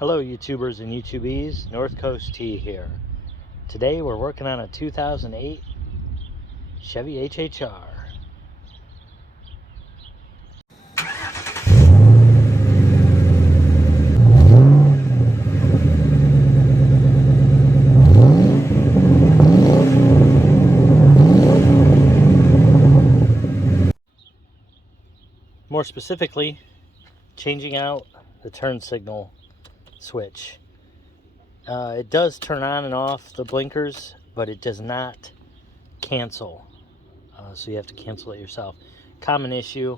Hello YouTubers and YouTubies, North Coast T here. Today we're working on a 2008 Chevy HHR. More specifically, changing out the turn signal switch. It does turn on and off the blinkers, but it does not cancel. So you have to cancel it yourself. Common issue.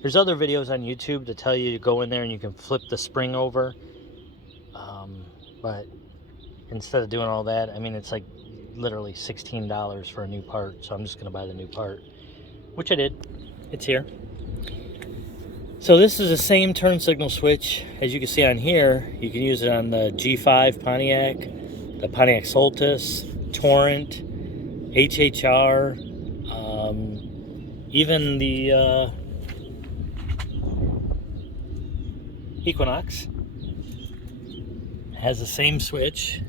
There's other videos on YouTube that tell you to go in there and you can flip the spring over. But instead of doing all that, I mean, it's like literally $16 for a new part. So I'm just going to buy the new part, which I did. It's here. So this is the same turn signal switch. As you can see on here, you can use it on the G5 Pontiac, the Pontiac Solstice, Torrent, HHR, even the Equinox. It has the same switch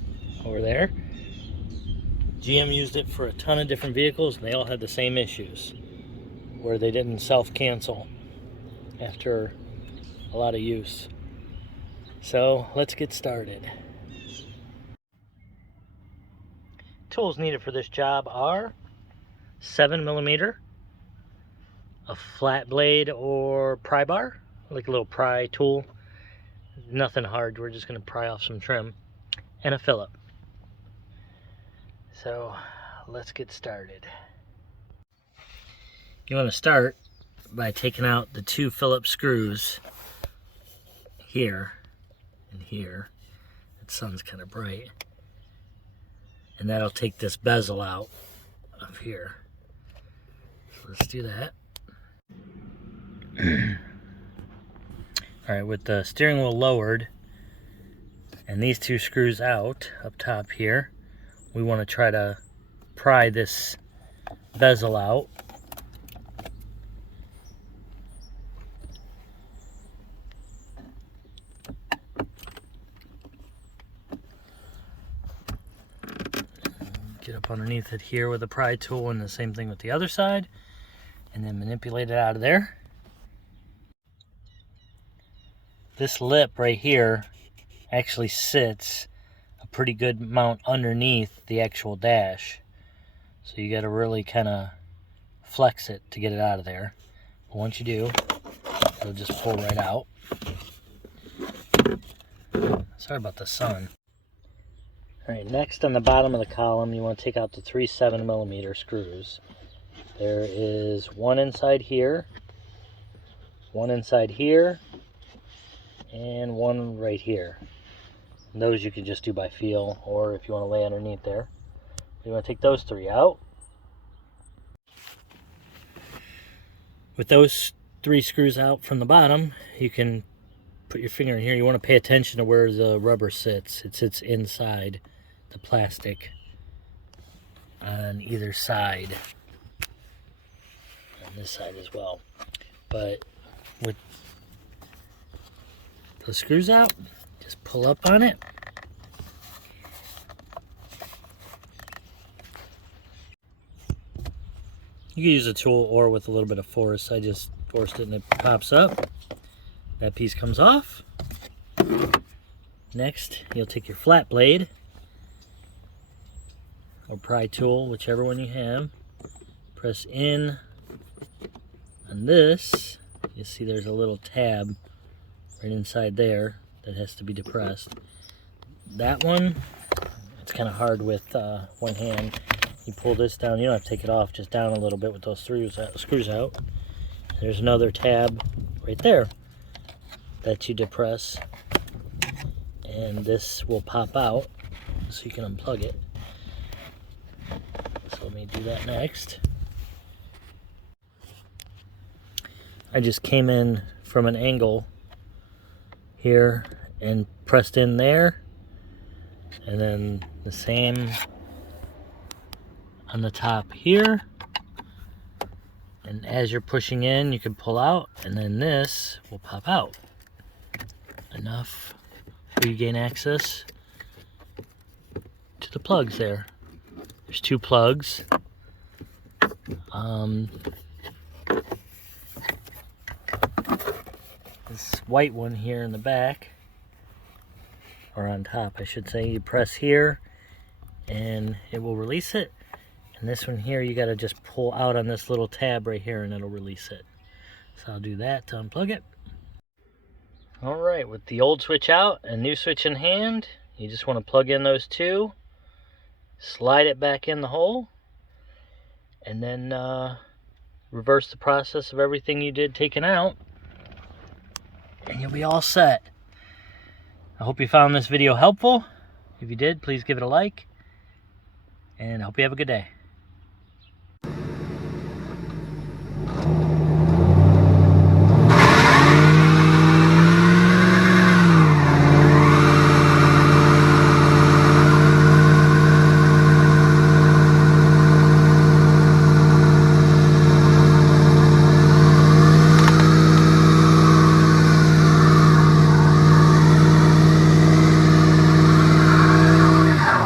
over there. GM used it for a ton of different vehicles, and they all had the same issues, where they didn't self-cancel after a lot of use. So let's get started. Tools needed for this job are 7mm, a flat blade or pry bar, like a little pry tool. Nothing hard, we're just going to pry off some trim, and a Phillip. So let's get started. You want to start by taking out the two Phillips screws here and here. That sun's kind of bright. And that'll take this bezel out of here. So let's do that. Alright, with the steering wheel lowered and these two screws out up top here, we want to try to pry this bezel out. Get up underneath it here with a pry tool, and the same thing with the other side, and then manipulate it out of there. This lip right here actually sits a pretty good amount underneath the actual dash, so you got to really kind of flex it to get it out of there. But once you do, it'll just pull right out. Sorry about the sun. Alright, next on the bottom of the column, you want to take out the three 7mm screws. There is one inside here, one inside here, and one right here. And those you can just do by feel, or if you want to lay underneath there. You want to take those three out. With those three screws out from the bottom, you can put your finger in here. You want to pay attention to where the rubber sits. It sits inside the plastic on either side, on this side as well. But with the screws out, just pull up on it. You can use a tool or with a little bit of force. I just forced it and it pops up. That piece comes off. Next, you'll take your flat blade or pry tool, whichever one you have. Press in on this. You see there's a little tab right inside there that has to be depressed. That one, it's kind of hard with one hand. You pull this down, you don't have to take it off, just down a little bit with those screws out. There's another tab right there that you depress, and this will pop out so you can unplug it. So let me do that next. I just came in from an angle here and pressed in there, and then the same on the top here, and as you're pushing in you can pull out, and then this will pop out. Enough so you gain access to the plugs there. There's 2 plugs. This white one here in the back, or on top I should say, you press here and it will release it. And this one here, you got to just pull out on this little tab right here and it'll release it. So I'll do that to unplug it. Alright, with the old switch out and new switch in hand, you just want to plug in those 2, slide it back in the hole, and then reverse the process of everything you did taking out, and you'll be all set. I hope you found this video helpful. If you did, please give it a like, and I hope you have a good day.